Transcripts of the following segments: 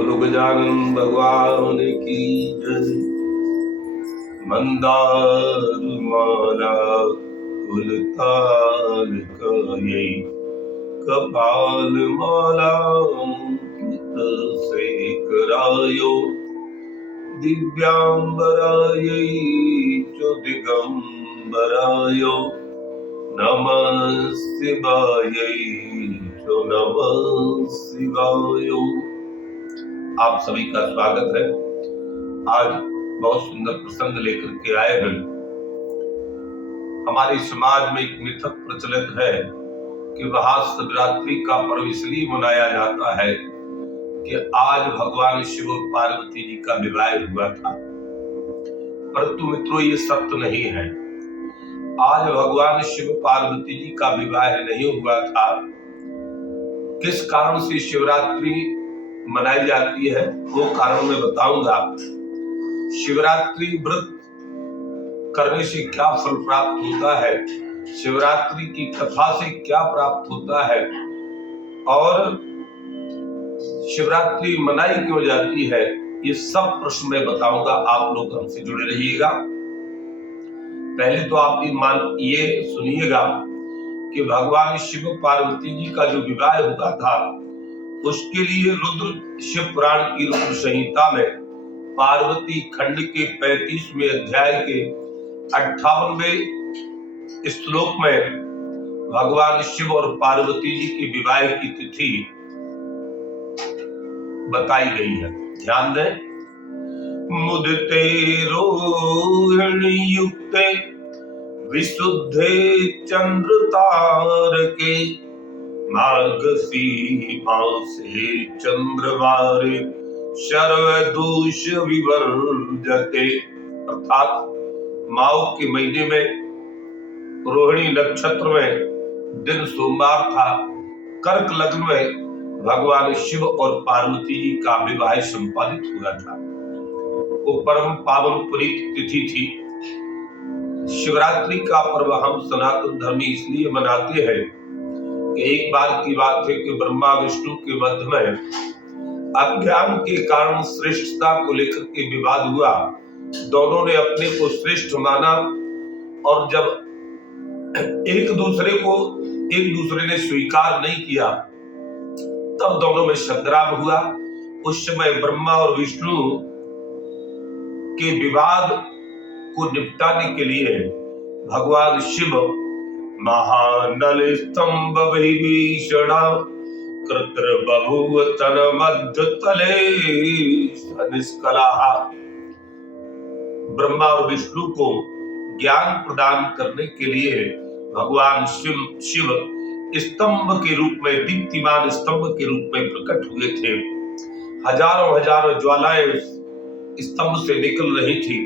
गुरु गजानन भगवान की जय। मंदार माला कुलताल कये, कपाल माला अंकित से करायो, दिव्यांबरायै च दिगंबरायो, नमः शिवायै च नमः शिवाय। आप सभी का स्वागत है। आज बहुत सुंदर प्रसंग लेकर के आए हैं। हमारे समाज में एक मिथक प्रचलित है कि महाशिवरात्रि का पर्व इसलिए मनाया जाता है कि आज भगवान शिव और पार्वती जी का विवाह हुआ था। परंतु मित्रों, ये सत्य नहीं है। आज भगवान शिव पार्वती जी का विवाह नहीं हुआ था। किस कारण से शिवरात्रि मनाई जाती है वो कारण मैं बताऊंगा। शिवरात्रि व्रत करने से क्या फल प्राप्त होता है, शिवरात्रि की कथा से क्या प्राप्त होता है और शिवरात्रि मनाई क्यों जाती है, ये सब प्रश्न मैं बताऊंगा। आप लोग हमसे जुड़े रहिएगा। पहले तो आप ये सुनिएगा कि भगवान शिव पार्वती जी का जो विवाह हुआ था उसके लिए रुद्र शिव पुराण की रुद्र संहिता में पार्वती खंड के 35वें अध्याय के 58वें श्लोक में भगवान शिव और पार्वती जी के विवाह की तिथि बताई गई है। ध्यान दें। मुदते रोहिणी युक्ते विशुद्धे चंद्र तारके, मार्गशी मासे चंद्रवारे शर्वदोष विवर्जते। अर्थात माघ के महीने में रोहिणी नक्षत्र में दिन सोमवार था। कर्क लग्न में भगवान शिव और पार्वती जी का विवाह संपादित हुआ था। वो परम पावन पुनीत तिथि थी। शिवरात्रि का पर्व हम सनातन धर्मी इसलिए मनाते हैं कि एक बार की बात है कि ब्रह्मा विष्णु के मध्य में अज्ञान के कारण श्रेष्ठता को लेकर के विवाद हुआ। दोनों ने अपने को श्रेष्ठ माना और जब एक दूसरे ने स्वीकार नहीं किया तब दोनों में संग्राम हुआ। उस समय ब्रह्मा और विष्णु के विवाद को निपटाने के लिए भगवान शिव महानल स्तंभ विभीषण कृत्र बभूव तन मध्य तले निष्कला। ब्रह्मा और विष्णु को ज्ञान प्रदान करने के लिए भगवान शिव स्तंभ के रूप में, दीप्तिमान स्तंभ के रूप में प्रकट हुए थे। हजारों ज्वालाएं स्तंभ से निकल रही थी।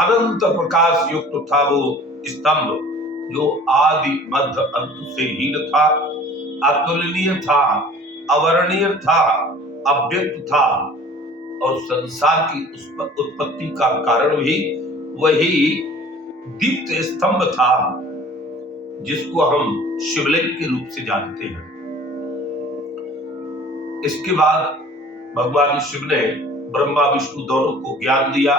अनंत प्रकाश युक्त था वो स्तंभ, जो आदि मध्य अंत से हीन था, अतुलनीय था, अवर्णनीय था, अव्यक्त था और संसार की उत्पत्ति का कारण भी वही दीप्त स्तंभ था जिसको हम शिवलिंग के रूप से जानते हैं। इसके बाद भगवान शिव ने ब्रह्मा विष्णु दोनों को ज्ञान दिया,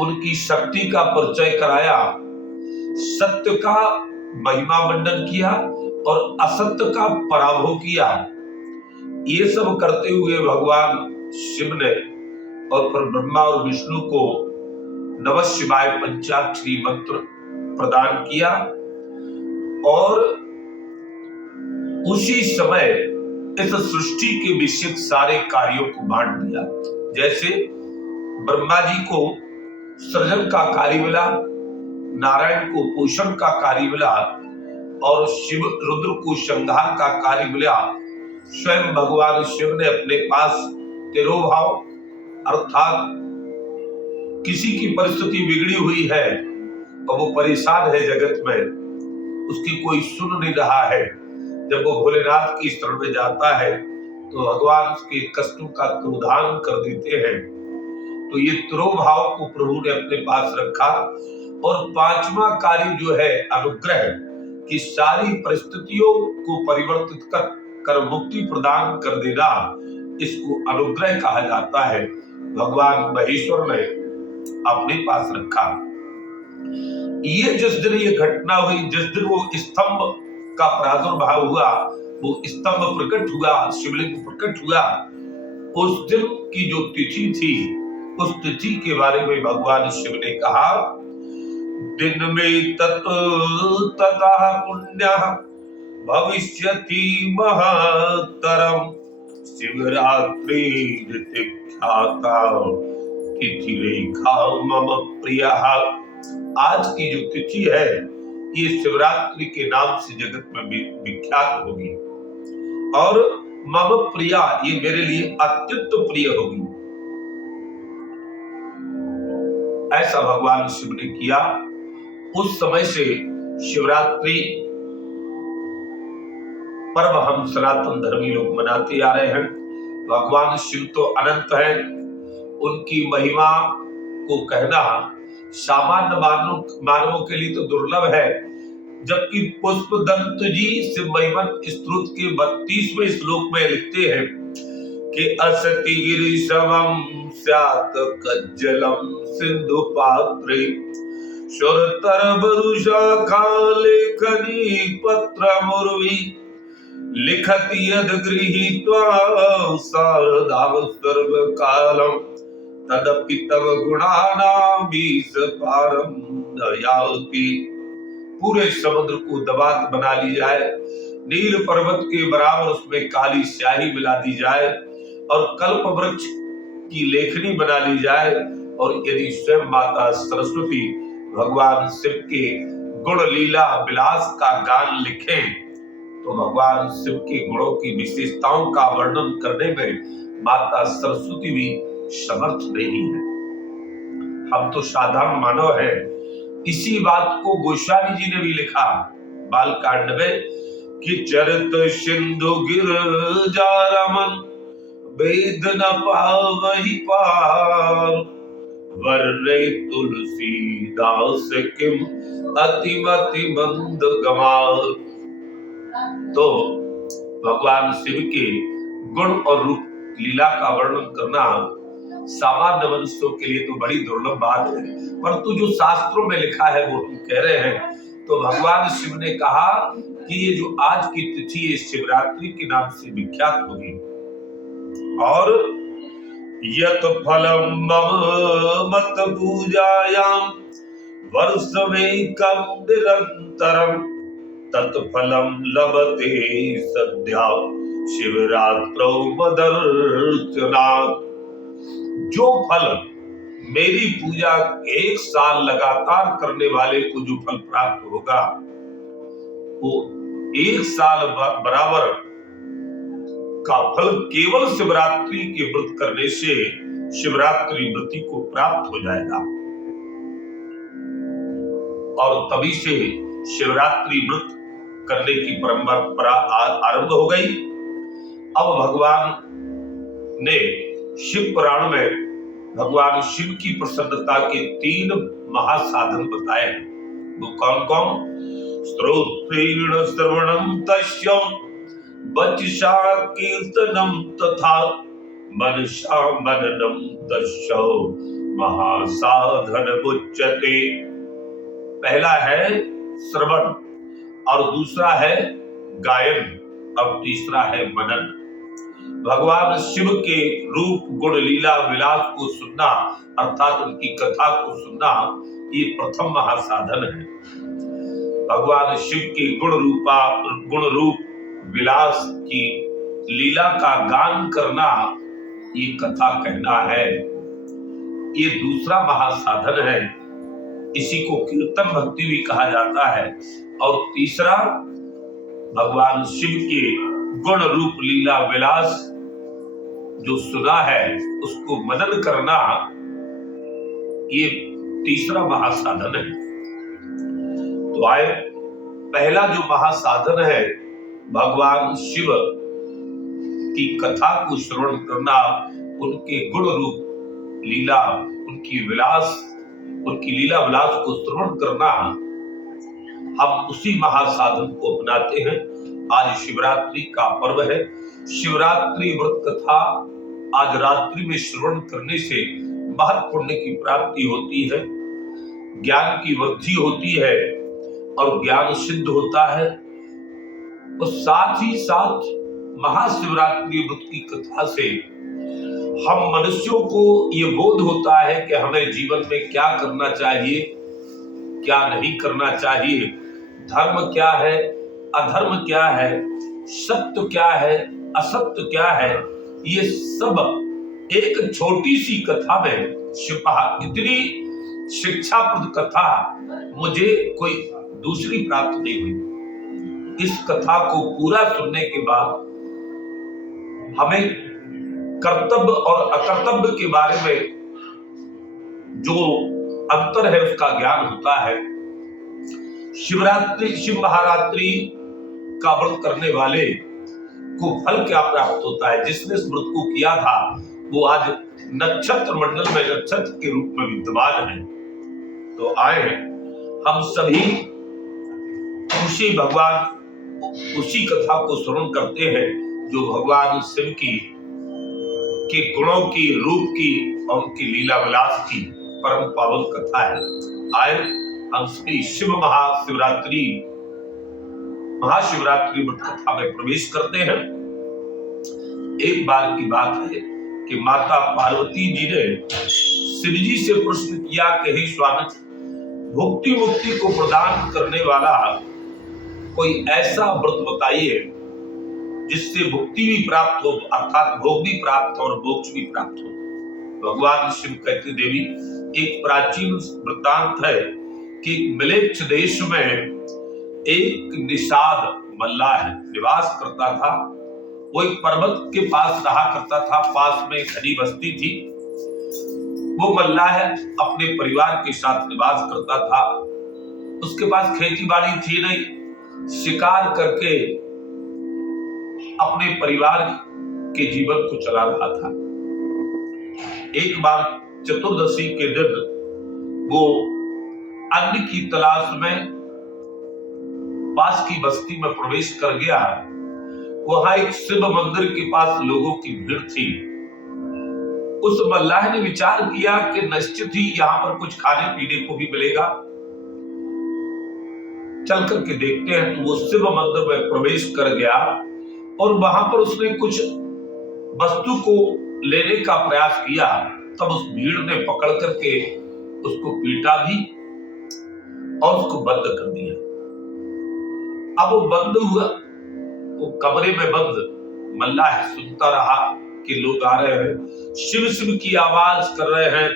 उनकी शक्ति का परिचय कराया, सत्य का महिमा मंडन किया और असत्य का पराभव किया। ये सब करते हुए भगवान शिव ने और फिर ब्रह्मा और विष्णु को नमः शिवाय पंचाक्षरी मंत्र प्रदान किया और उसी समय इस सृष्टि के विषय सारे कार्यों को बांट दिया। जैसे ब्रह्मा जी को सृजन का कार्य मिला, नारायण को पोषण का कार्य मिला और शिव रुद्र को संहार का कार्य मिला। स्वयं भगवान शिव ने अपने पास तिरोभाव अर्थात किसी की परिस्थिति बिगड़ी हुई है और वो परेशान है जगत में, उसकी कोई सुन नहीं रहा है, जब वो भोलेनाथ की शरण में जाता है तो भगवान उसके कष्टों का तुरोधान कर देते हैं। तो ये तिरोभाव को प्रभु ने अपने पास रखा। और पांचवा कार्य जो है अनुग्रह, कि सारी परिस्थितियों को परिवर्तित कर मुक्ति प्रदान कर देना, इसको अनुग्रह कहा जाता है, भगवान महेश्वर ने अपने पास रखा। ये जिस दिन ये घटना हुई, जिस दिन वो स्तंभ का प्रादुर्भाव हुआ, वो स्तंभ प्रकट हुआ, शिवलिंग प्रकट हुआ, उस दिन की जो तिथि थी, उस तिथि के बारे में भगवान शिव ने कहा, दिन में ततः पुण्य भविष्यति महत्तरम शिवरात्रि ख्याता तिथि रेखा मम प्रिय। आज की जो तिथि है ये शिवरात्रि के नाम से जगत में विख्यात होगी और मम प्रिया, ये मेरे लिए अत्यंत प्रिय होगी। ऐसा भगवान शिव ने किया। उस समय से शिवरात्रि पर्व हम सनातन धर्मी लोग मनाते आ रहे हैं। भगवान शिव तो अनंत है, उनकी महिमा को कहना सामान्य मानवों के लिए तो दुर्लभ है। जबकि पुष्पदंत जी शिव महिमन स्तोत्र के 32वें श्लोक में लिखते हैं कि असति गिरि समम स्यात् कज्जलम सिंधु पात्रे सुरतर बरुशाखा लेखनी पत्र मुर्वी लिखति यद गृहीत्वा शारदां सर्वकालम तदपि तव गुणानामीश पारम न याति। पूरे समुद्र को दबात बना ली जाए, नील पर्वत के बराबर उसमें काली स्याही मिला दी जाए और कल्प वृक्ष की लेखनी बना ली जाए, और यदि स्वयं माता सरस्वती भगवान शिव के गुण लीला विलास का गान लिखें तो भगवान शिव के गुणों की विशेषताओं का वर्णन करने में माता सरस्वती भी समर्थ नहीं है। हम तो साधारण मानव हैं। इसी बात को गोस्वामी जी ने भी लिखा बालकांड में कि चरित सिंधु गिरजा रमन वेद न पावहि पार वर्णे तुलसीदास किम अतिमति मंद गमार। तो भगवान शिव के गुण और रूप लीला का वर्णन करना सामान्य मनुष्यों के लिए तो बड़ी दुर्लभ बात है, परंतु जो शास्त्रों में लिखा है वो हम कह रहे हैं। तो भगवान शिव ने कहा कि ये जो आज की तिथि है शिवरात्रि के नाम से विख्यात होगी, और यत फलम मम मत पूजायाम वर्षमेकं निरंतरम तत्फलम लभते सद्या शिवरात्रौ मदर्चनात्। जो फल मेरी पूजा 1 साल लगातार करने वाले को जो फल प्राप्त होगा वो 1 साल बराबर का फल केवल शिवरात्रि के व्रत करने से शिवरात्रि व्रती को प्राप्त हो जाएगा। और तभी से शिवरात्रि व्रत करने की परंपरा आरंभ हो गई। अब भगवान ने शिव पुराण में भगवान शिव की प्रसन्नता के 3 महासाधन बताए हैं। वो कौन कौन? श्रोत्रेण श्रवणम तस्य वचसा कीर्तनम तथा मनसा मननम तस्य महासाधन उच्यते। पहला है श्रवण और दूसरा है गायन और तीसरा है मनन। भगवान शिव के रूप गुण लीला विलास को सुनना अर्थात उनकी कथा को सुनना ये प्रथम महासाधन है। भगवान शिव के गुण रूप विलास की लीला का गान करना ये कथा कहना है, ये दूसरा महासाधन है। इसी को कीर्तन भक्ति भी कहा जाता है। और तीसरा भगवान शिव के गुण रूप लीला विलास जो सुना है उसको मनन करना, ये तीसरा महासाधन है। तो आए पहला जो महासाधन है भगवान शिव की कथा को श्रवण करना, उनके गुण रूप लीला, उनकी लीला विलास को श्रवण करना, हम उसी महासाधन को अपनाते हैं। आज शिवरात्रि का पर्व है। शिवरात्रि व्रत कथा आज रात्रि में श्रवण करने से महत् पुण्य की प्राप्ति होती है, ज्ञान की वृद्धि होती है और ज्ञान सिद्ध होता है। और साथ ही साथ महाशिवरात्रि व्रत की कथा से हम मनुष्यों को ये बोध होता है कि हमें जीवन में क्या करना चाहिए, क्या नहीं करना चाहिए, धर्म क्या है, अधर्म क्या है, सत्य क्या है, असत्य क्या है। ये सब एक छोटी सी कथा में छिपा। इतनी शिक्षाप्रद कथा मुझे कोई दूसरी प्राप्त नहीं हुई। इस कथा को पूरा सुनने के बाद हमें कर्तव्य और अकर्तव्य के बारे में जो अंतर है उसका ज्ञान होता है। शिवरात्रि, शिव महारात्रि का व्रत करने वाले को फल क्या प्राप्त होता है? जिसने इस व्रत को किया था वो आज नक्षत्र मंडल में नक्षत्र के रूप में विद्यमान है। तो आए हम सभी उसी कथा को श्रवण करते हैं जो भगवान शिव के गुणों की, रूप की और उनकी लीला विलास की परम पावन कथा है। आए हम श्री शिव महाशिवरात्रि व्रत कथा में प्रवेश करते हैं। एक बार की बात है कि माता पार्वती जी ने शिव जी से प्रश्न किया कि हे स्वामी, भुक्ति मुक्ति को प्रदान करने वाला कोई ऐसा व्रत बताइए जिससे भुक्ति भी प्राप्त हो, अर्थात भोग भी प्राप्त हो और मोक्ष भी प्राप्त हो। भगवान शिव कहते, देवी, एक प्राचीन वृत्तांत है कि मिलेच्छ देश में एक निषाद मल्लाह निवास करता था। वो एक पर्वत के पास रहा करता था, पास में एक घनी बस्ती थी। वो मल्लाह अपने परिवार के साथ निवास करता था। उसके पास खेती बाड़ी थी नहीं, शिकार करके अपने परिवार के जीवन को चला रहा था। एक बार चतुर्दशी के दिन वो अन्न की तलाश में पास की बस्ती में प्रवेश कर गया। वहां एक शिव मंदिर के पास लोगों की भीड़ थी। उस मल्लाह ने विचार किया कि निश्चित ही यहाँ पर कुछ खाने पीने को भी मिलेगा, चल करके देखते हैं। तो वो शिव मंदिर में प्रवेश कर गया और वहां पर उसने कुछ वस्तु को लेने का प्रयास किया। तब उस भीड़ ने पकड़ करके उसको पीटा भी और उसको बंद कर दिया। अब वो बंद हुआ, वो कमरे में बंद मल्लाह सुनता रहा कि लोग आ रहे हैं, शिव शिव की आवाज कर रहे हैं,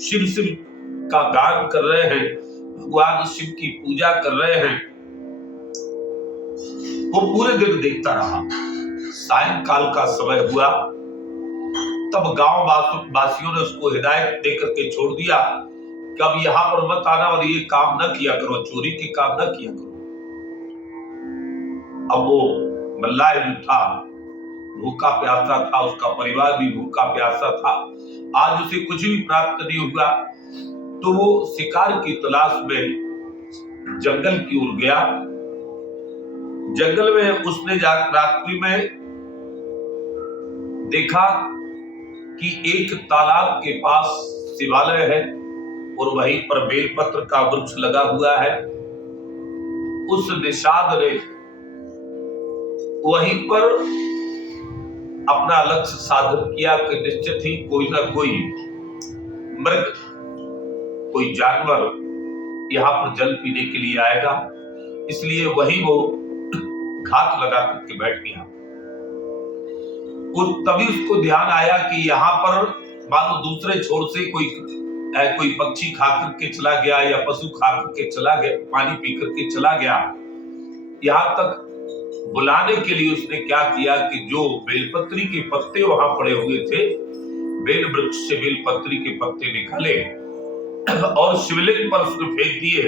शिव शिव का गान कर रहे हैं, भगवान शिव की पूजा कर रहे हैं। वो पूरे दिन देखता रहा। सायंकाल का समय हुआ, तब गांव वासियों ने उसको हिदायत देकर के छोड़ दिया कि अब यहां पर मत आना और ये काम न किया करो, चोरी के काम न किया करो। अब वो मल्लाह जो था भूखा प्यासा था, उसका परिवार भी भूखा प्यासा था। आज उसे कुछ भी प्राप्त नहीं हुआ, तो वो शिकार की तलाश में जंगल की ओर गया। जंगल में उसने रात्रि में देखा कि एक तालाब के पास शिवालय है और वहीं पर बेलपत्र का वृक्ष लगा हुआ है। उस निषाद ने वहीं पर अपना लक्ष्य साधन किया कि निश्चित ही कोई ना कोई मृग, कोई जानवर यहाँ पर जल पीने के लिए आएगा, इसलिए वही वो घात लगा करके बैठ गया। तभी उसको ध्यान आया कि यहाँ पर मानो दूसरे छोर से कोई पक्षी खा करके चला गया या पशु खा करके चला गया, पानी पी करके चला गया। यहाँ तक बुलाने के लिए उसने क्या किया कि जो बेलपत्री के पत्ते वहां पड़े हुए थे, बेल वृक्ष से बेलपत्री के पत्ते निकाले और शिवलिंग पर उसने फेंक दिए,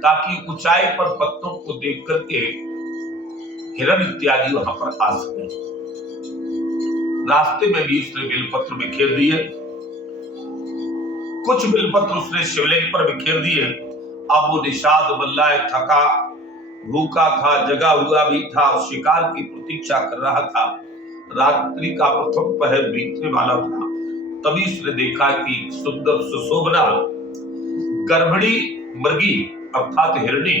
ताकि ऊंचाई पर पत्तों को देख करके हिरण इत्यादि वहां पर आ सके। रास्ते में भी उसने बेलपत्र बिखेर दिए, कुछ बेलपत्र उसने शिवलिंग पर बिखेर दिए। अब वो निषाद मल्लाह थका भूखा था, जगा हुआ भी था, शिकार की प्रतीक्षा कर रहा था। रात्रि का प्रथम पहर बीतने वाला था, तभी उसने देखा कि सुंदर सुशोभना गर्भिणी मृगी अर्थात हिरणी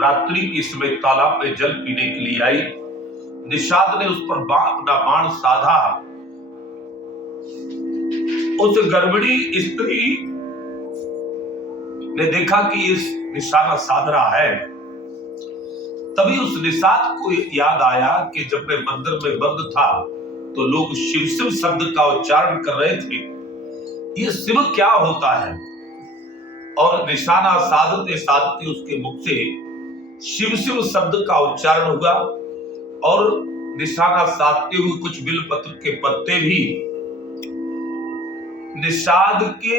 रात्रि के समय तालाब में जल पीने के लिए आई। निषाद ने उस पर अपना बाण साधा। उस गर्भिणी स्त्री ने देखा कि इस निशाना साध रहा है। तभी उस निषाद को याद आया कि जब मैं मंदिर में बंद था तो लोग शिव शिव शब्द का उच्चारण कर रहे थे। ये शिव क्या होता है? और निशाना साधते साधते उसके मुख से शिव शिव शब्द का उच्चारण हुआ और निशाना साधते हुए कुछ बिलपत्र के पत्ते भी निषाद के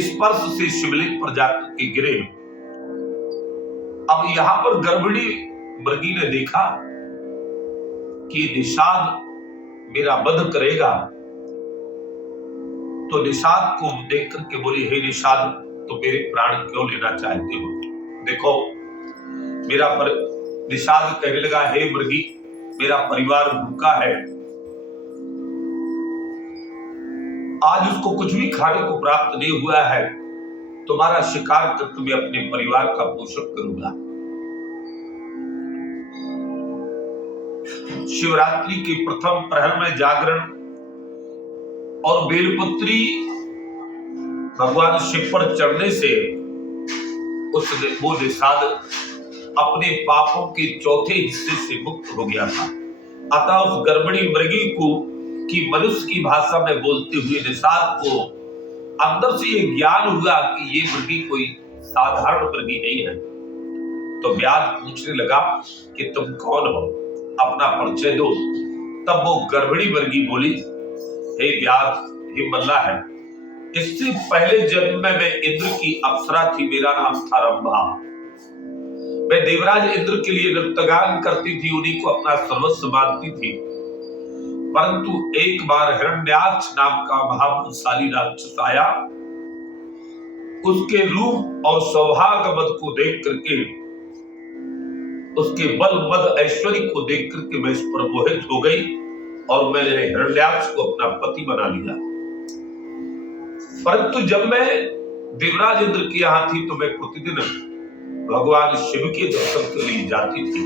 स्पर्श से शिवलिंग पर जाकर के गिरे। अब यहां पर गर्भिणी मृगी ने देखा कि निषाद मेरा वध करेगा, तो निषाद को देख करके बोली, हे निषाद, तो मेरे प्राण क्यों लेना चाहते हो? देखो मेरा निषाद कहने लगा, हे मृगी, मेरा परिवार भूखा है, आज उसको कुछ भी खाने को प्राप्त नहीं हुआ है, तुम्हारा शिकार करके मैं अपने परिवार का पोषण करूंगा। शिवरात्रि के प्रथम प्रहर में जागरण और बेलपत्री भगवान शिव पर चढ़ने से वो निषाद अपने पापों के चौथे हिस्से से मुक्त हो गया था। अतः उस गर्भिणी मृगी को कि मनुष्य की भाषा में बोलते हुए निषाद को अंदर से ये ज्ञान हुआ कि ये मृगी कोई साधारण मृगी नहीं है। तो व्याध पूछने लगा कि तुम कौन हो, अपना परिचय दो। तब वो गर्भिणी मृगी बोली, हे व्याध, हे मल्ला है, इससे पहले जन्म में मैं इंद्र की अप्सरा थी, मेरा नाम था रंभा। मैं देवराज इंद्र के लिए नृत्यगान करती थी, उन्हीं को अपना सर्वस्व मानती थी। परंतु एक बार हिरण्याक्ष नाम का महाबलशाली राक्षस आया। उसके रूप और सौभाग्य मद को देख करके, उसके बल मद ऐश्वर्य को देख करके मैं इस पर मोहित हो गई और मैंने हिरण्याक्ष को अपना पति बना लिया। परंतु जब मैं देवराज इंद्र के यहाँ थी तो मैं प्रतिदिन भगवान शिव के दर्शन के लिए जाती थी।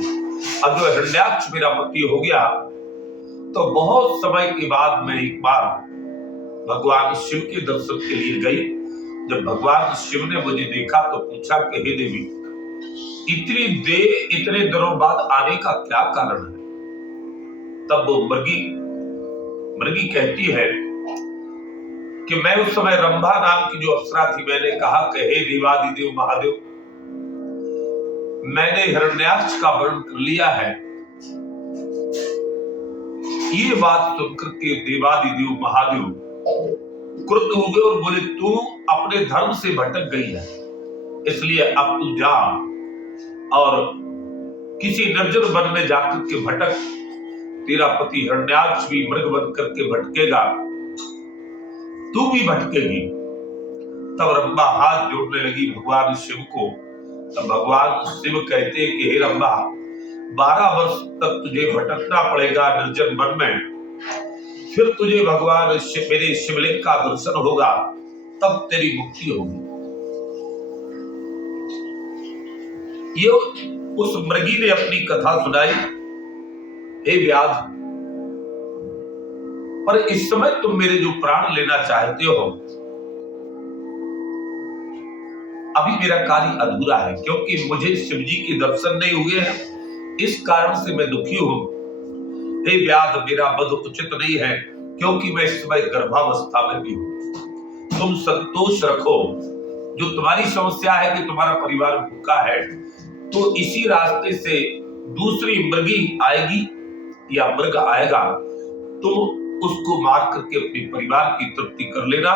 अब जो हिरण्याक्ष मेरा पति हो गया तो बहुत समय के बाद मैं एक बार भगवान शिव के दर्शन के लिए गई। जब भगवान शिव ने मुझे देखा तो पूछा कि हे देवी, इतने दिनों बाद आने का क्या कारण है? तब वो मृगी कहती है कि मैं उस समय रंभा नाम की जो अप्सरा थी, मैंने कहा कि हे देवादिदेव महादेव, मैंने हिरण्याक्ष का वर्ण कर लिया है। ये बात सुनकर के देवादिदेव महादेव क्रुद्ध हो गए और बोले, तू अपने धर्म से भटक गई है, इसलिए अब तू जा और किसी निर्जन वन में जाकर के भटक। तेरा पति हिरण्याक्ष भी मृग बन करके भटकेगा, तू भी भटकेगी। तब रंभा हाथ जोड़ने लगी भगवान शिव को। तब भगवान शिव कहते कि हे रंभा, 12 वर्ष तक तुझे भटकना पड़ेगा निर्जन वन में, फिर तुझे भगवान मेरे शिवलिंग का दर्शन होगा, तब तेरी मुक्ति होगी। ये उस मृगी ने अपनी कथा सुनाई। हे व्याध, पर इस समय तुम मेरे जो प्राण लेना चाहते हो, अभी मेरा कार्य अधूरा है, क्योंकि मुझे शिव जी के दर्शन नहीं हुए हैं, इस कारण से मैं दुखी हूं। हे व्याध, मेरा वध उचित नहीं है, क्योंकि मैं इस समय गर्भावस्था में भी हूं। तुम संतोष रखो। जो तुम्हारी समस्या है कि तुम्हारा परिवार भूखा है, तो इसी रास्ते से दूसरी मृगी आएगी या मृग आएगा, तुम उसको मार करके अपने परिवार की तृप्ति कर लेना।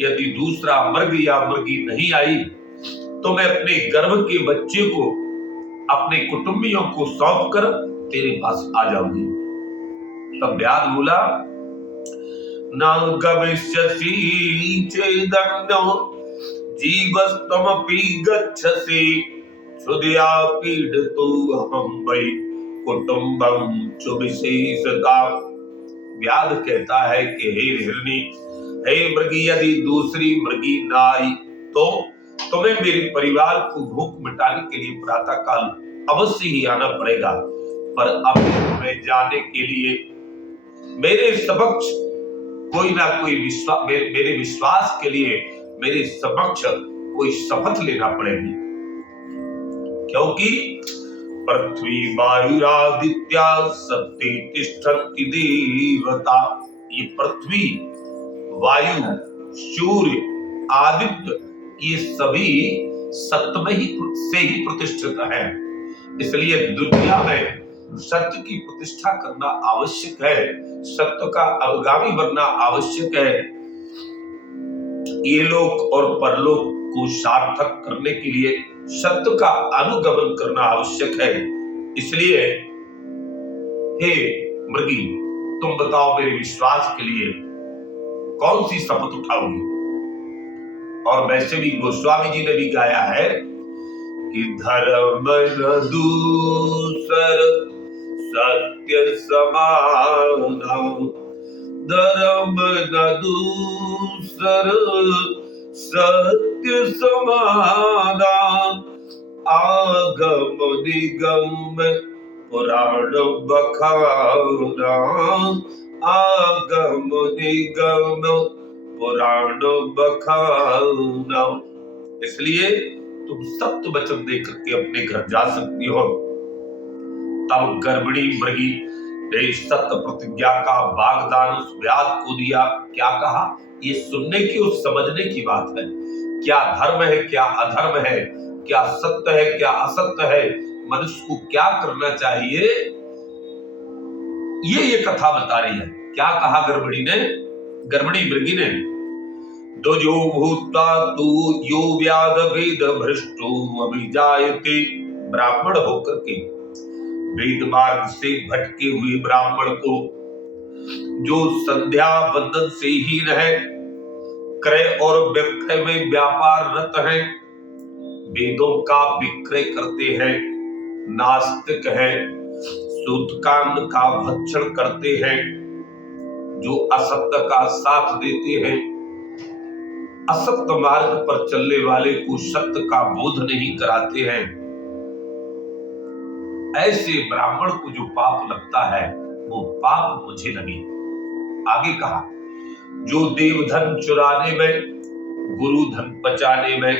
यदि दूसरा मृग या मृगी नहीं आई तो मैं अपने गर्भ के बच्चे को अपने कुटुंबियों को सौंप कर तेरे पास आ जाऊंगी। तब व्याध बोला, न गमिष्यसि चेदन्यो जीवस्तमपि गच्छसि सुदया पीडितो अहं वै कुटुंबम च विशेषता। व्याध कहता है कि हे हिरणी, हे मृगी, यदि दूसरी मृगी ना आई तो तुम्हें मेरे परिवार को भूख मिटाने के लिए प्रातः काल अवश्य ही आना पड़ेगा। पर अभी तुम्हें जाने के लिए मेरे समक्ष कोई ना कोई मेरे विश्वास के लिए मेरे समक्ष कोई शपथ लेना पड़ेगी, क्योंकि पृथ्वी वायुरादित्या सत्ते तिष्ठन्ति देवता। ये पृथ्वी, वायु, सूर्य, आदित्य, ये सभी सत्य में ही से ही प्रतिष्ठित है। इसलिए दुनिया में सत्य की प्रतिष्ठा करना आवश्यक है, सत्य का अनुगामी बनना आवश्यक है। ये लोक और परलोक को सार्थक करने के लिए सत्य का अनुगमन करना आवश्यक है। इसलिए हे मृगी, तुम बताओ मेरे विश्वास के लिए कौन सी शपथ उठाओगी। और वैसे भी गोस्वामी जी ने भी गाया है कि धर्म न दूसर सत्य समाना, धर्म न दूसर सत्य समाना, आगम निगम पुराण बखाना, आगम निगम पुराण बखाना। इसलिए तुम सत्य वचन देकर के अपने घर जा सकती हो। तब गर्भिणी मृगी ने सत्य प्रतिज्ञा का वाग्दान उस व्याध को दिया। क्या कहा? ये सुनने की और समझने की बात है। क्या धर्म है, क्या अधर्म है, क्या सत्य है, क्या असत्य है, मनुष्य को क्या करना चाहिए, ये कथा बता रही है। क्या कहा गर्भिणी मृगी ने? द्वजो भूत्वा तु यो व्याध वेद भ्रष्टो अभिजायते। ब्राह्मण होकर के वेद मार्ग से भटके हुए ब्राह्मण को, जो संध्या बंधन से हीन है, क्रय और विक्रय में व्यापार रत है, वेदों का विक्रय करते हैं, नास्तिक है, सूतकांड का भक्षण करते हैं, जो असत्य का साथ देते हैं, असत्य मार्ग पर चलने वाले को सत्य का बोध नहीं कराते हैं, ऐसे ब्राह्मण को जो पाप लगता है वो पाप मुझे लगे। आगे कहा, जो देवधन चुराने में, गुरु धन बचाने में,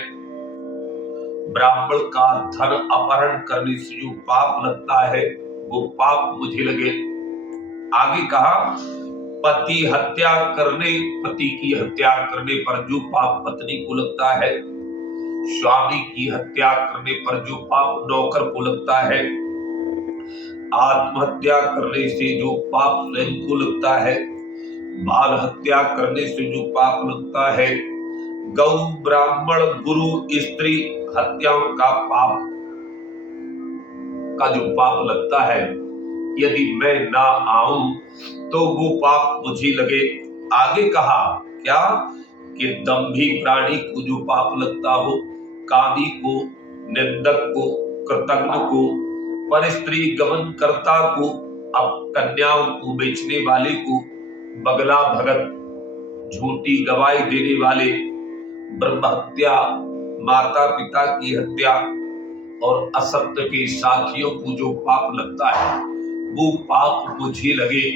ब्राह्मण का धन अपहरण करने से जो पाप लगता है वो पाप मुझे लगे। आगे कहा, पति की हत्या करने पर जो पाप पत्नी को लगता है, स्वामी की हत्या करने पर जो पाप नौकर को लगता है, आत्महत्या करने से जो पाप स्वयं को लगता है, बाल हत्या करने से जो पाप लगता है, गौ, ब्राह्मण, गुरु, स्त्री हत्याओं का जो पाप लगता है, यदि मैं ना आऊं तो वो पाप मुझे लगे। आगे कहा क्या कि दंभी प्राणी को जो पाप लगता हो, कामी को, निंदक को, कृतज्ञ को, पर स्त्री गमन करता को, अब कन्याओं को बेचने वाले को, बगला भगत, झूठी गवाही देने वाले, ब्रह्म हत्या, माता पिता की हत्या और असत्य के साथियों को जो पाप लगता है वो पाप मुझे लगे।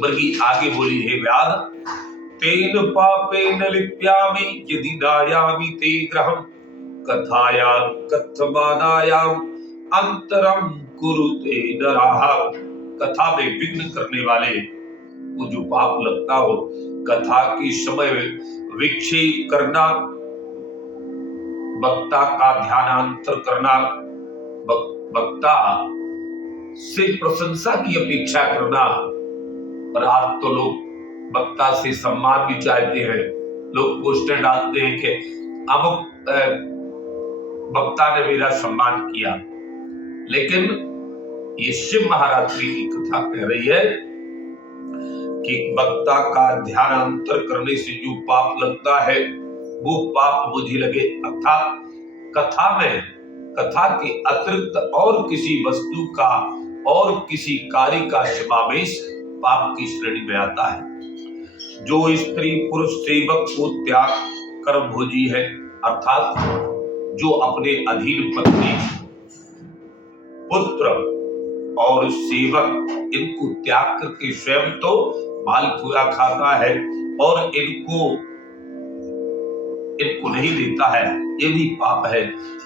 मृगी आगे बोली, हे व्याध, तेन पापेन लिप्यामि यदि दायामि ते ग्रहं, कथायां कथमानायां अंतरं कुरुते नरः। कथा में विघ्न करने वाले को जो पाप लगता हो, कथा के समय विक्षेप करना, वक्ता का ध्यानांतर करना, वक्ता से प्रशंसा की अपेक्षा करना। पर आज तो लोग वक्ता से सम्मान भी चाहते हैं। लोग पोस्टर डालते हैं कि अमुक वक्ता ने मेरा सम्मान किया, लेकिन ये शिव महारात्रि की कथा कह रही है कि वक्ता का ध्यानांतर करने से जो पाप लगता है वो पाप मुझे लगे। अर्थात कथा में कथा के अतिरिक्त और किसी वस्तु का और किसी कार्य का समावेश पाप की श्रेणी में आता है। जो स्त्री पुरुष सेवक को त्याग कर भोजी है, अर्थात जो अपने अधीन पत्नी, पुत्र और सेवक इनको त्याग करके स्वयं तो माल खोया खाता है और इनको नहीं देता है, ये भी पाप है।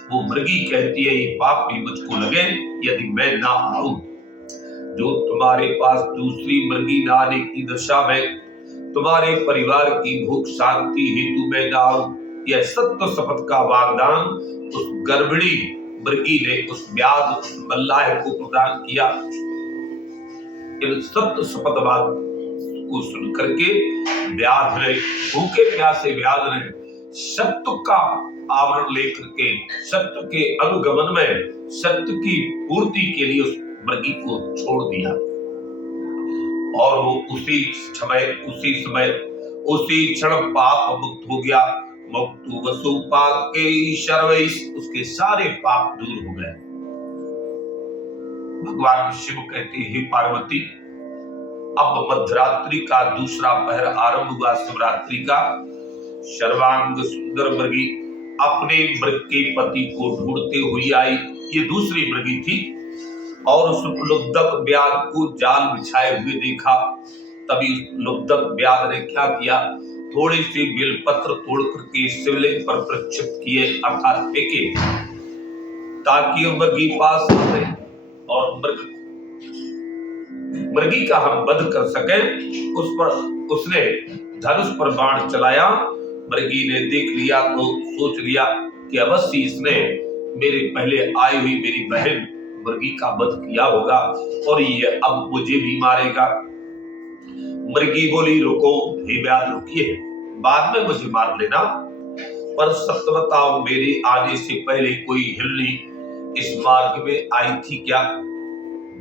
वो मृगी कहती है, ये पाप भी मुझको लगे यदि मैं ना आऊं। जो तुम्हारे पास दूसरी मृगी न आने की दशा में तुम्हारे परिवार की भूख शांति हेतु मैं ना आऊं, यह सत्य शपथ का वाग्दान उस गर्भिणी मृगी ने उस व्याध उस मल्लाह को प्रदान किया। इन सत्य शपथ को सुन करके व्याध ने, भूखे प्यासे व्याध ने सत्य का आवरण लेकर के सत्य के अनुगमन में सत्य की पूर्ति के लिए उस मृगी को छोड़ दिया और वो उसी क्षण पाप मुक्त हो गया। मुक्त वसुपात के शर्वैस, उसके सारे पाप दूर हो गए। भगवान शिव कहते हैं, हे पार्वती, अब मध्यरात्रि का दूसरा पहर आरंभ हुआ, शिवरात्रि का। सर्वांग सुंदर मृगी अपने मृग के पति को ढूंढते हुई आई। ये दूसरी मृगी थी और उस लुब्धक व्याध को जाल बिछाए हुए देखा। तभी लुब्धक व्याध ने क्या किया, थोड़े से बेलपत्र तोड़ करके शिवलिंग पर प्रक्षिप्त किए, अर्थात फेंके, ताकि मृगी पास आए और मृगी का हम वध कर सके। उस पर उसने धनुष पर बाण चलाया। मृगी ने देख लिया तो सोच लिया कि अवश्य इसने मेरे पहले आई हुई मेरी बहन मृगी का वध किया होगा और ये अब मुझे भी मारेगा। मृगी बोली, रुको हे व्याध, रुकिए, बाद में मुझे मार लेना, पर सत्य बताओ, मेरे आने से पहले कोई हिरनी इस मार्ग में आई थी क्या?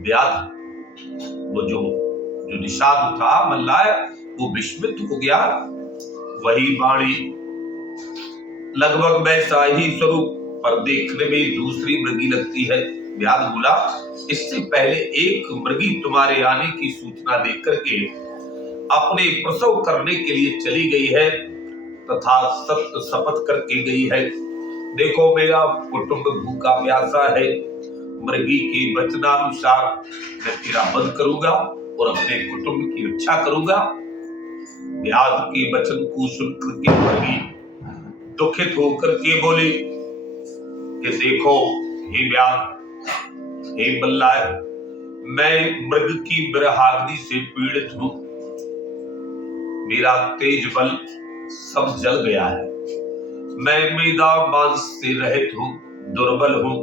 व्याध, वो जो निषाद था मल्लाह, वो विस्मित हो गया। वही वाणी लगभग वैसा ही स्वरूप, पर देखने में दूसरी मृगी लगती है। व्याध बोला, इससे पहले एक मृगी तुम्हारे आने की सूचना देकर के अपने प्रसव करने के लिए चली गई है तथा सत्य शपथ करके गई है। देखो, मेरा कुटुंब भूखा प्यासा है, मृगी के वचनानुसार मैं तेरा वध करूंगा और अपने कुटुंब की रक्षा करूंगा। व्याध के वचन को सुनकर के मृगी दुखित होकर के बोली कि देखो हे व्याध, हे मल्लाह, मैं मृग की विरहाग्नि से पीड़ित हूं, मेरा तेज बल सब जल गया है, मैं मेदा मांस से रहित हूं, दुर्बल हूं,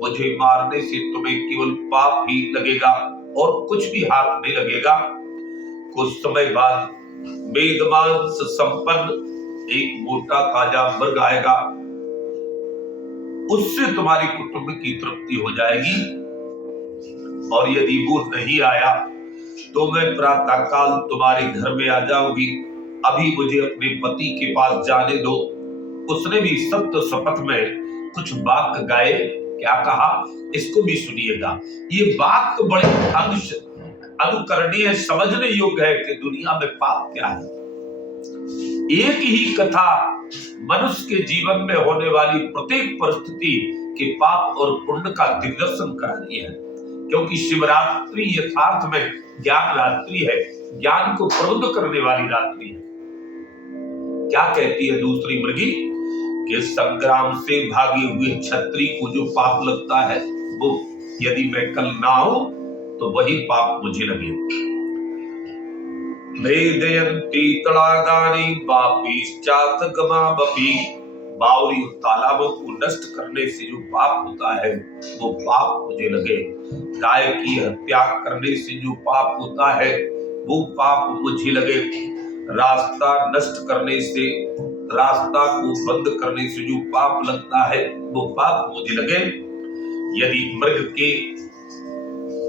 मुझे मारने से तुम्हें केवल पाप ही लगेगा और कुछ भी हाथ नहीं लगेगा। कुछ समय बाद वेदमांस संपन्न एक मोटा ताजा मृग आएगा, उससे तुम्हारी कुटुंब की तृप्ति हो जाएगी, और यदि वो नहीं आया तो मैं प्रातः काल तुम्हारे घर में आ जाऊंगी। अभी मुझे अपने पति के पास जाने दो। उसने भी सत्य शपथ में कुछ वाक्य गाए। क्या कहा, इसको भी सुनिएगा। ये वाक्य बड़े अंश अनुकरणीय, समझने योग्य है कि दुनिया में पाप क्या है। एक ही कथा मनुष्य के जीवन में होने वाली प्रत्येक परिस्थिति के पाप और पुण्य का दिग्दर्शन कर रही है, क्योंकि शिवरात्रि यथार्थ में ज्ञान रात्रि है, ज्ञान को प्रबुद्ध करने वाली रात्रि है। क्या कहती है दूसरी मृगी कि संग्राम से भागे हुए क्षत्रिय को जो पाप लगता है, वो यदि मैं कल ना आऊं तो वही पाप मुझे लगे। वेदयन्ति तड़ागानी पापीश्चात गमावपि, बावरी तालाबों को नष्ट करने से जो पाप होता है वो पाप मुझे लगे। गाय की हत्या करने से जो पाप होता है वो पाप मुझे लगे। रास्ता नष्ट करने से, रास्ता को बंद करने से जो पाप लगता है वो पाप मुझे लगे। यदि मृग के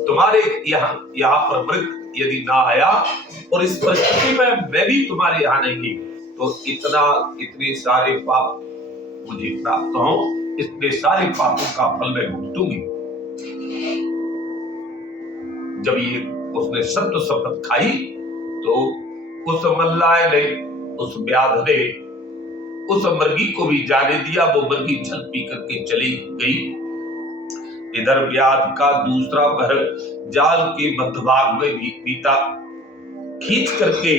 तुम्हारे यहाँ पर मृग यदि ना आया और इस परिस्थिति में मैं भी तुम्हारे यहाँ नहीं, तो इतने सारे पाप मुझे प्राप्त हो इतने सारे पापों का फल मैं भुगतूंगी। जब ये उसने सत्य शपथ खाई तो उस मल्लाह ने, उस व्याध ने उस मृगी को भी जाने दिया। वो मृगी जल पी करके चली गई। इधर व्याध का दूसरा पहर जाल के मध्यभाग में भी बीता। खींच करके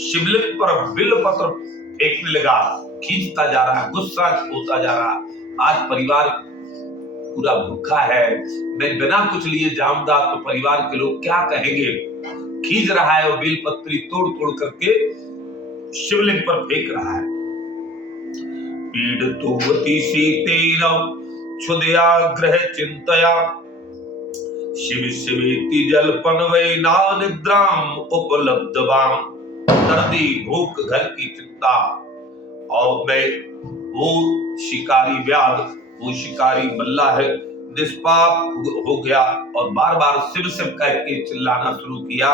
शिवलिंग पर बिल्वपत्र फेंकने लगा। खींचता जा रहा है, गुस्सा होता जा रहा। आज परिवार पूरा भूखा है, मैं बिना कुछ लिए जाऊंगा तो परिवार के लोग क्या कहेंगे। खींच रहा है और बेलपत्री तोड़ तोड़ करके शिवलिंग पर फेंक रहा है। पीड़ितोवती सीतेन क्षुदया ग्रह चिंतया शिव शिवेति जलपन वै ना निद्राम उपलब्धवाम। सर्दी, भूख, घर की चिंता, और मैं वो शिकारी व्याध, वो शिकारी मल्लाह है, निष्पाप हो गया और बार बार शिव शिव कह के चिल्लाना शुरू किया।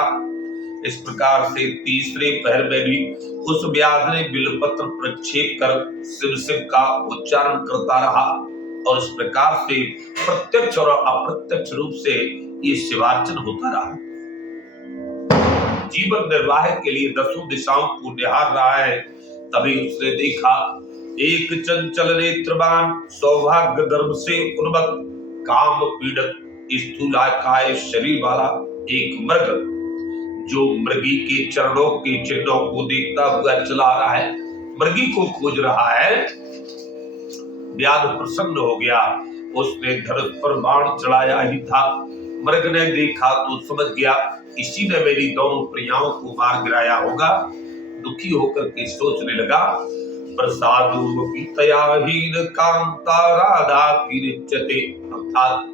इस प्रकार से तीसरे पहर में भी उस व्याध ने बिल्वपत्र प्रक्षेप कर शिव शिव का उच्चारण करता रहा और इस प्रकार से प्रत्यक्ष और अप्रत्यक्ष रूप से ये शिवार्चन होता रहा। जीवन निर्वाह के लिए दसों दिशाओं को निहार रहा है। तभी उसने देखा एक चंचल नेत्रवान, सौभाग्य गर्भ से उन्मत्त, काम पीड़ित स्थूलाकाय शरीर वाला एक मृग, जो मृगी के चरणों के चिन्हों को देखता हुआ चला रहा है, मृगी को खोज रहा है। व्याध प्रसन्न हो गया। उसने धनुष पर बाण चढ़ाया ही था। मृग ने देखा तो समझ गया इसी ने मेरी दोनों प्रियाओं को मार गिराया होगा। दुखी होकर के सोचने लगा, प्रसादोपि तयाहीन कांता राधा किरिच्यते। अर्थात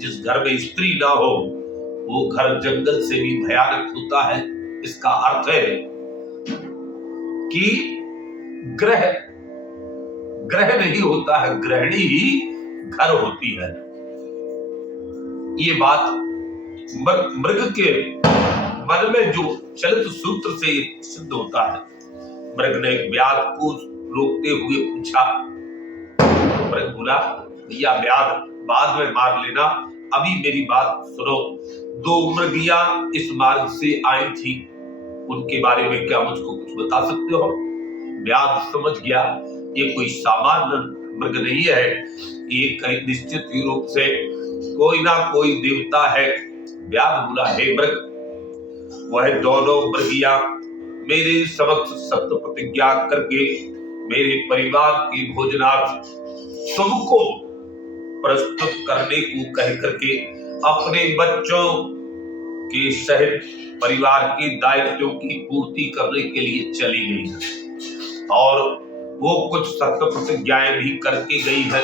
जिस घर में स्त्री ना हो वो घर जंगल से भी भयानक होता है। इसका अर्थ है कि ग्रह नहीं होता है, गृहिणी ही घर होती है। ये बात मृग के मन में जो चलित सूत्र से सिद्ध होता है। मृग ने व्याध को रोकते हुए पूछा, मृग बोला, भैया व्याध बाद में मार लेना, अभी मेरी बात सुनो। दो मृगियां इस मार्ग से आई थी, उनके बारे में क्या मुझको कुछ बता सकते हो? व्याध समझ गया ये कोई सामान्य मृग नहीं है, ये कहीं निश्चित रूप से कोई ना कोई देवता है। व्याध बोला, हे मृग, वह दोनों मृगियां मेरे समक्ष सत्य प्रतिज्ञा करके मेरे परिवार के भोजनार्थ तुमको प्रस्तुत करने को कह करके अपने बच्चों के सहित परिवार के दायित्वों की पूर्ति करने के लिए चली गई है और वो कुछ सत्य प्रतिज्ञाएं भी करके गई है।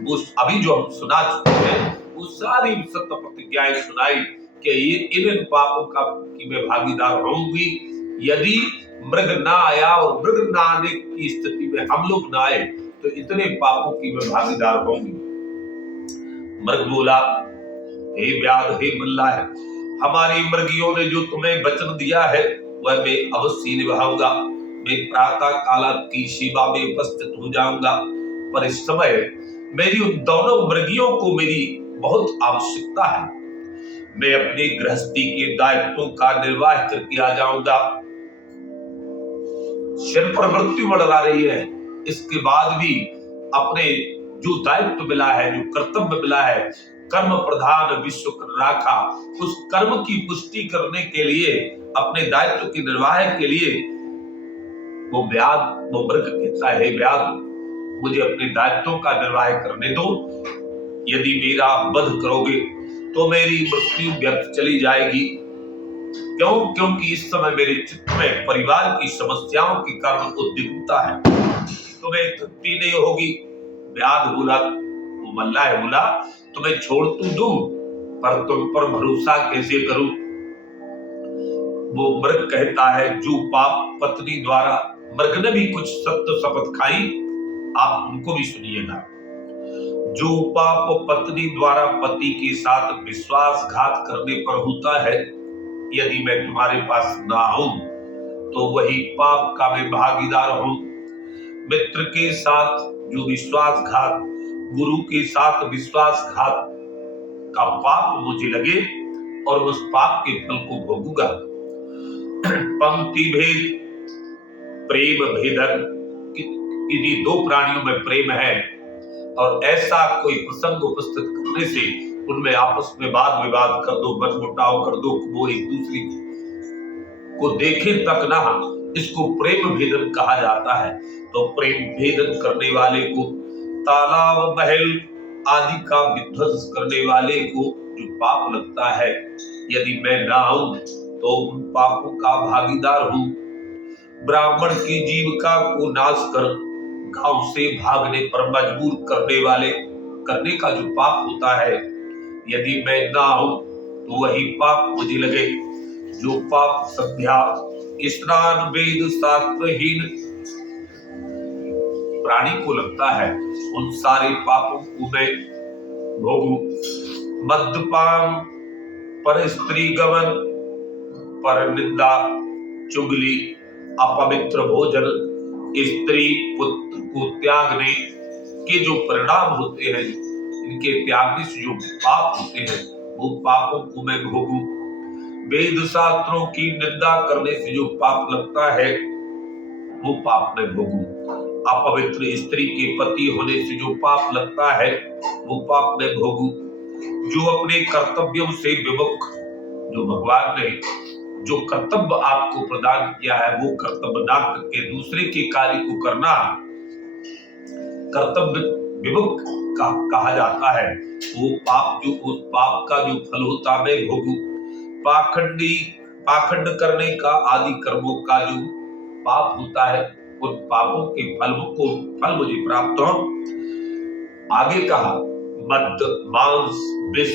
वो अभी जो हम सुना चुके हैं वो सारी सत्य प्रतिज्ञाएं सुनाई कि ये इन पापों का की मैं भागीदार होंगी। यदि मृग ना आया और मृग ना आने की स्थिति में हम लोग ना आए तो इतने पापों की मैं भागीदार होंगी। मृग बोला, हे व्याध, हे मल्लाह, हमारी मृगियों ने जो तुम्हें वचन दिया है वह मैं अवश्य निभाऊंगा। मैं प्रातः काल की सेवा में उपस्थित हो जाऊंगा, पर इस समय मेरी उन दोनों मृगियों को मेरी बहुत आवश्यकता है। मैं अपनी गृहस्थी के दायित्वों का निर्वाह करके आ जाऊंगा। सिर पर मृत्यु मंडरा रही है, इसके बाद भी अपने जो दायित्व मिला है, जो कर्तव्य मिला है, कर्म प्रधान विश्व राखा, उस कर्म की पुष्टि करने के लिए, अपने दायित्व के निर्वाह के लिए वो मृग कहता है, व्याध, मुझे अपने दायित्वों का निर्वाह करने दो। यदि मेरा वध करोगे तो मेरी मृत्यु व्यर्थ चली जाएगी। क्यों? क्योंकि इस समय मेरे चित्त में परिवार की समस्याओं के कारण उद्विग्नता है, तुम्हें तृप्ति नहीं होगी। व्याध बोला, वो मल्लाह बोला, तुम्हें छोड़ तो दूं, पर तुम पर भरोसा कैसे करूं? वो मृग कहता है, जो पाप पत्नी द्वारा, मृग ने भी कुछ सत्य शपथ खाई, आप उनको भी सुनिएगा। जो पाप पत्नी द्वारा पति के साथ विश्वासघात करने पर होता है, यदि मैं तुम्हारे पास ना हूं तो वही पाप का मैं भागीदार हूं। मित्र के साथ जो विश्वासघात गुरु के साथ विश्वासघात का पाप मुझे लगे और उस पाप के फल को भोगूंगा। पंक्ति भेद प्रेम भेदन, किन्हीं दो प्राणियों में प्रेम है और ऐसा कोई प्रसंग उपस्थित करने से उनमें आपस में वाद विवाद कर दो, मनमुटाव कर दो, वो एक दूसरे को देखे तक ना, इसको प्रेम भेदन कहा जाता है। तो प्रेम भेदन करने वाले को, तालाब महल आदि का विध्वंस करने वाले को जो पाप लगता है, यदि मैं ना हूं तो उन पापों का भागीदार हूं। ब्राह्मण की जीविका को नाश कर गांव से भागने पर मजबूर करने का जो पाप होता है, यदि मैं ना हूं तो वही पाप मुझे लगे। जो पाप संध्या स्नान वेद शास्त्रहीन प्राणी को लगता है, उन सारे पापों को मैं भोगूं। मद्यपान, पर स्त्री गमन, पर निंदा, चुगली, अपवित्र भोजन, स्त्री पुत्र को त्यागने के जो परिणाम होते हैं, इनके त्यागने से जो पाप होते हैं, वो पापों को मैं भोगूं। वेद शास्त्रों की निंदा करने से जो पाप लगता है, वो पाप मैं भोगूं। अपवित्र स्त्री के पति होने से जो पाप लगता है, वो पाप मैं भोगूं। जो अपने कर्तव्यों से विमुख, जो भगवान ने जो कर्तव्य आपको प्रदान किया है, वो कर्तव्य ना करके दूसरे के कार्य को करना कर्तव्य विमुख कहा जाता है। वो पाप, जो उस पाप का जो फल होता मैं भोगूं। पाखंड करने का आदि कर्मों का जो पाप होता है, उन पापों के फल मुझे प्राप्त हो। आगे कहा, मद्य, मांस, विष,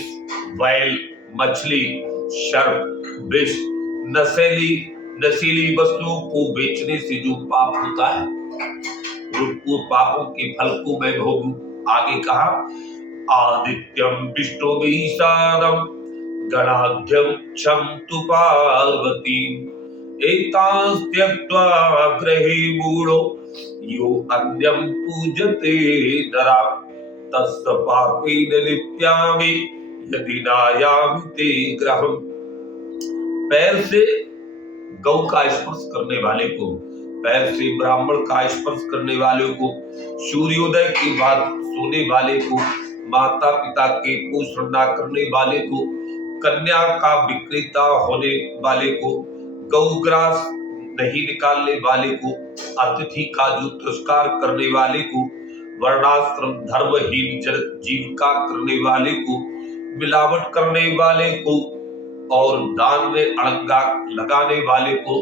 बैल, मछली, सर्प, विष, नशीली वस्तुओं को बेचने से जो पाप होता है, वो पापों के फल को मैं भोगूं। आगे कहा, आदित्यम विष्णु विशालम गणाध्यम क्षमतु पार्वती एतां त्यक्त्वा ग्रहे मूढ़ो यो अन्यं पूजते नरा तस्य पापेन लिप्यामि यदि नायामि ते ग्रहम्। पैर से गौ का स्पर्श करने वाले को, पैर से ब्राह्मण का स्पर्श करने वाले को, सूर्योदय के बाद सोने वाले को, माता पिता के पोषण न करने वाले को, कन्या का विक्रेता होने वाले को, गौग्रास नहीं निकालने वाले को, अतिथि का जो तिरस्कार करने वाले को, वर्णाश्रम धर्महीन जीविका करने वाले को, मिलावट करने वाले को और दान में अड़ंगा लगाने वाले को,